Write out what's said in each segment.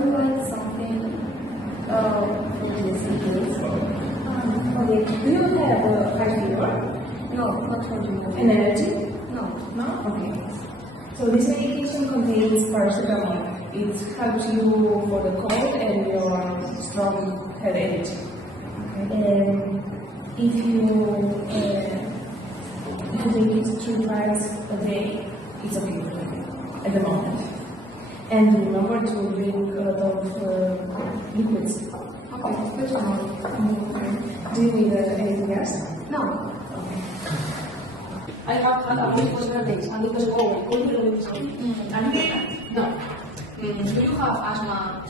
you write something for this case? Okay. Do you have a high fever? No, not for you. An allergy? No. No? Okay. So this medication contains paracetamol. It helps you for the cold and your strong head energy. Okay. If you take it 3 times a day, it's okay at the moment. And remember to drink a lot of liquids. Okay, good to know. Do you need anything else? No. I have had a few personal days, and it was going. No. Do you have asthma,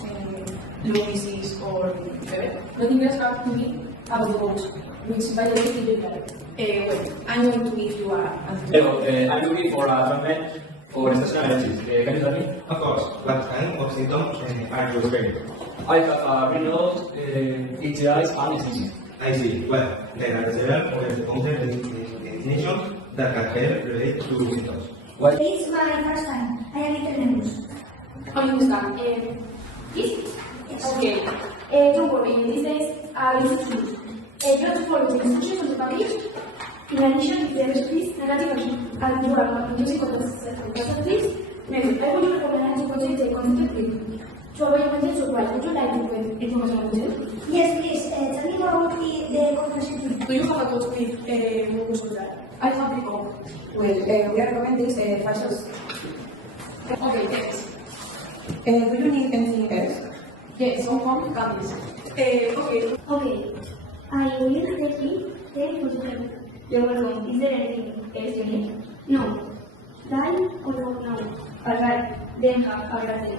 lung disease, or fever? Nothing else have to be about the coach, which by the way is better. Well, I'm going to give you an answer. Hello, I'm looking for a treatment for seasonal allergies. Can you tell me? Of course. What kind of symptoms are you experiencing? I have a red nose, itchy eyes, and sneezing. I see. Well, there are several over-the-counter medications that can help relate to symptoms. What? It's my first time. I am little nervous. I understand. Yes? Okay. Don't worry, these days are easy to use. You have to follow the instructions on the package. In addition, if there is please negative and you are not using the please, next, I would recommend to consider the content with. To avoid content so would you like to get information on this? Yes, please. Tell me about the conversation. Do you have a coach with Profesora? I have the call. Well, we recommend this fashions. Okay, thanks. Do you need anything else? Yes, some home candies. Okay. Okay. I will take it. Then would you help? You're welcome. Is there anything else you need? No. Die or no? Alright, then have a great day.